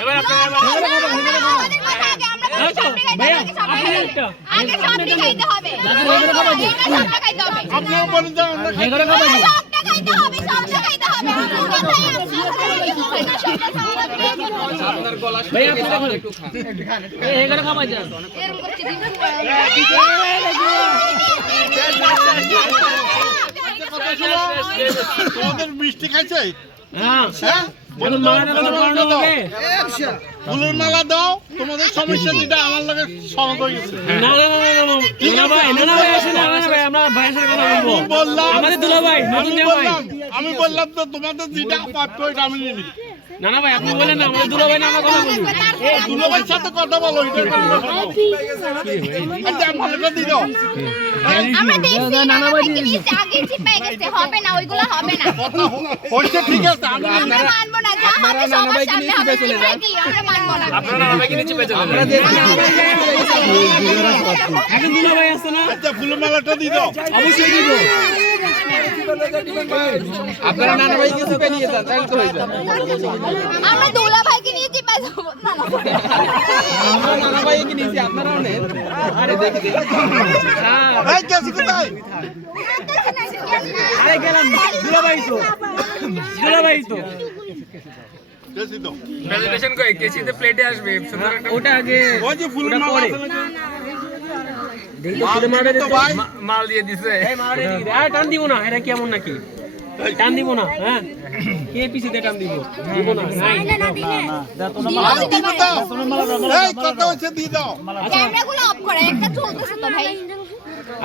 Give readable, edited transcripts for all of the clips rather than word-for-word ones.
এবার আপনারা আগে সবটি খাইতে হবে আপনারা বলেন যে আমরা সবটা খাইতে হবে সবটা খাইতে হবে আপনার গলা শুকিয়ে গেছে আপনি একটু খান এখানে খাবাই যান এরকম করছি দিন তোমাদের মিষ্টি খাইছে হ্যাঁ হ্যাঁ বলুন মারা না ওকে ফুলের মালা দাও তোমাদের সমস্যা যেটা আমার লগে সমাধান হয়ে গেছে না ভাই আসে না ভাই আমরা ভাইয়ের সাথে কথা বলবো আমি বললাম আমাদের দুলা ভাই নতুন জামাই আমি বললাম তো তোমাদের যেটা প্রাপ্য এটা আমি নিয়ে নিই না ভাই আপনি বলেন না আমাদের দুলা ভাই না আমরা কথা বলি এই দুলাভাইয়ের সাথে কথা বলো এটা আচ্ছা মালাটা দিয়ে দাও আমরা দেখছি নানা ভাই নিচে আগে চিপাই গেছে হবে না ওইগুলো হবে না হইছে ঠিক আছে আমি আমরা মানবো না যা হবে সবার সামনে হবে আমরা মানবো না আপনারা নানা ভাইকে নিচে পেয়ে যাবেন এখন দুলা ভাই আসছে না আচ্ছা ফুলের মালাটা দিয়ে দাও অবশ্যই দিব আপনারা নানা ভাইকে চিপে নিয়ে যান তাহলে তো হয়ে যাবে আমরা দোলা ভাইকে নিয়ে চিপাই যাব না আমরা নানা ভাইকে নিয়েছি আপনারাও নেন আরে দেখি এই কেসি কোথায় আরে গেলাম দুলা ভাই তো কেসি দাও প্রেজেন্টেশন কই কেসিতে প্লেটে আসবে সুন্দর একটা ওটা আগে ওই যে ফুলের মালা আছে তো ভাই মাল দিয়ে দিছে টান দিব না এটা কেমন নাকি টান দিব না হ্যাঁ কে পিছিয়ে টান দিব দিব না নাই আরে দিব তো এই কত হচ্ছে দিয়ে দাও ক্যামেরাগুলো অফ করে একটা চলতেছে তো ভাই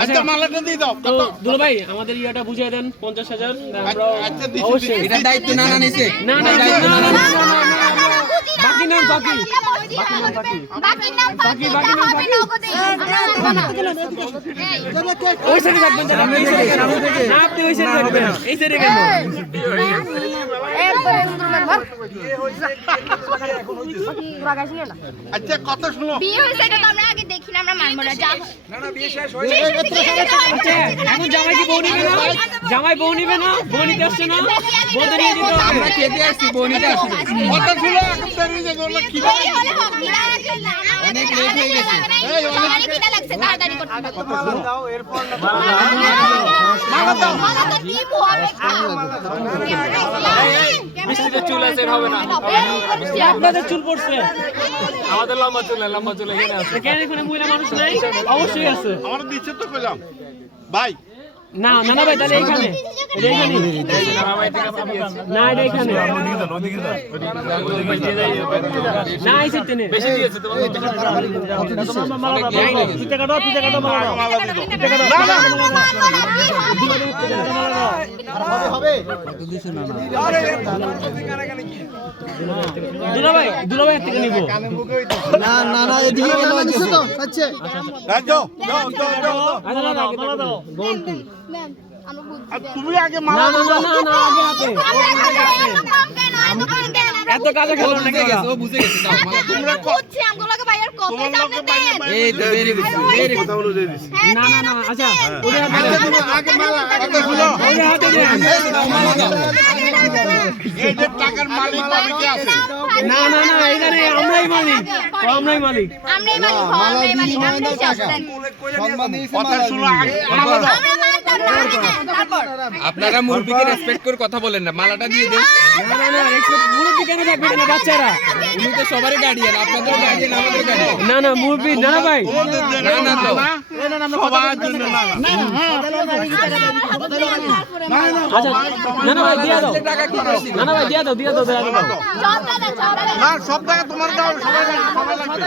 আচ্ছা মালাটা দিয়ে দাও তো দুলা ভাই আমাদের ইয়াটা বুঝিয়ে দেন 50,000 আমরা আচ্ছা দিছি অবশ্যই এটা দায়িত্ব নানা নিছে না বাকি নাম বাকি বাকি নাম বাকি হবে নগদে ওই সাইডে থাকবেন না আপনি ওই সাইডে থাকবেন এই সাইডে কেন আচ্ছা কত শুনো বিয়ে হয়েছে এটা তো আমরা আগে দেখি না আমরা মানবো না যা আচ্ছা এখন জামাই কি বউ নিবে না জামাই বউ নিবে না বউ নিতে আসছে না বউতে নিয়ে দিতে হবে আমরা খেতে আসছি বনিটা আসবে কত শুনো এখন দাঁড়িয়ে যাবো না কি অনেক লেট হয়ে গেছে তাড়াতাড়ি করতে হবে মিষ্টিতে চুল আছে হবে না আপনাদের চুল পড়ছে আমাদের লম্বা চুল এখানে আছে কেন এখানে মহিলা মানুষ নাই অবশ্যই আছে আমার দিচ্ছে তো কইলাম ভাই না ভাই তাহলে এইখানে নানা ভাই থেকে পাঠিয়েছি না এটা এখানে না এই সাইডে নে বেশি দিয়েছে তোমাকে পিঠা কাটো মালা মালা দিয়ে দাও দুলা ভাই থেকে নিব দাও আর তুমি আগে মালা আগে হাতে এত কাজে খেলো না বুঝে গেছে ও বুঝে গেছে দাও মালা তোমরা বুঝছি আমগুলোকে বাইরের কত তোমার সামনে লোকে বাইরে দেন এই তো ভেরি গুড কথা অনুযায়ী দিছি না আচ্ছা ওদের আগে মালা আগে শুনো হাতে দেন এই যে টাকার মালিক আমি কে আছে না এখানে আমরাই মালিক আমরাই মালিক আমরাই চাচ্ছেন কথা শুনো আগে মালা দাও আমরা মানতাম না তারপর আপনারা মুরবিকে রেসপেক্ট করে কথা বলেন না মালাটা দিয়ে দেন না মুরব্বি কেন থাকবে না বাচ্চারা উনি তো সবারই গার্ডিয়ান আপনাদের গার্ডিয়ান আমাদের গার্ডিয়ান না মুরব্বি না ভাই তোমাদের জন্য না তো সবার জন্য না আচ্ছা না ভাই দিয়া দাও টাকা কি করছি না ভাই দিয়া দাও না সব টাকা তোমার দাও সবাই লাগবে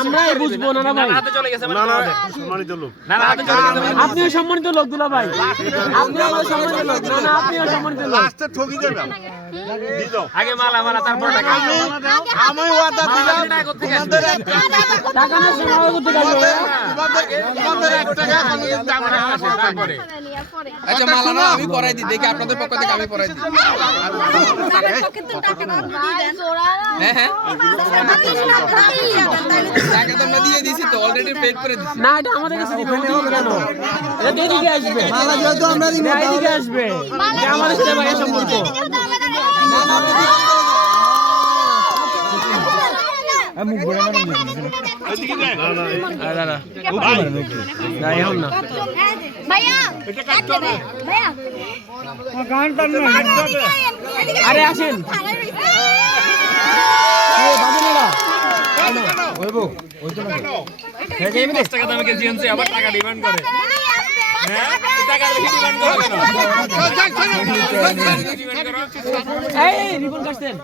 আমরাই বুঝবো না ভাই হাতে চলে গেছে না না সম্মানিত লোক না হাতে চলে গেছে আপনিও সম্মানিত লোক দুলা ভাই আপনিও আমাদের সম্মানিত লোক না আপনিও সম্মানিত লোক লাস্টে ঠকি যাবে দি দাও আগে মালা তারপর টাকা আমি ওয়াদা দিলাম তোমাদের টাকা না সময় করতে যাবে তোমাদের 1 টাকা কোনোদিন দাম না তারপরে আচ্ছা মালা না আমি পরাই দিই দেখি আপনাদের পক্ষ থেকে আমি পরাই দিই হ্যাঁ টাকা তো আমরা দিয়ে দিছি তো অলরেডি পেড করে দিছি না এটা আমাদের কাছে দিবেন কেন এটা এদিকে আসবে মালা যেহেতু আমরা দিব এদিকে আসবে এটা আমাদের সাথে ভাই সম্পর্ক এদিকে দে। না এখন না ভাইয়া এটা কাটতে হবে। ভাইয়া আরে আসেন আবার টাকা ডিমান্ড করে টাকা ডিমান্ড করো এই রিবন কাটছেন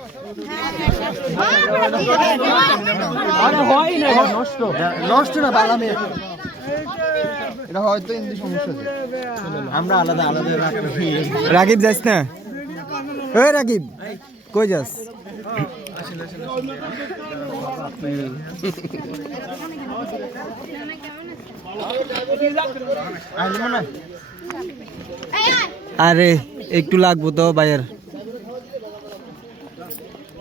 আরে হয় না নষ্ট নষ্ট না বালামে এটা হয়তো এমনি সমস্যা আছে আমরা আলাদা আলাদা রাকিব যাস না ওই রাকিব কই যাস আরে একটু লাগবো তো ভাইয়ের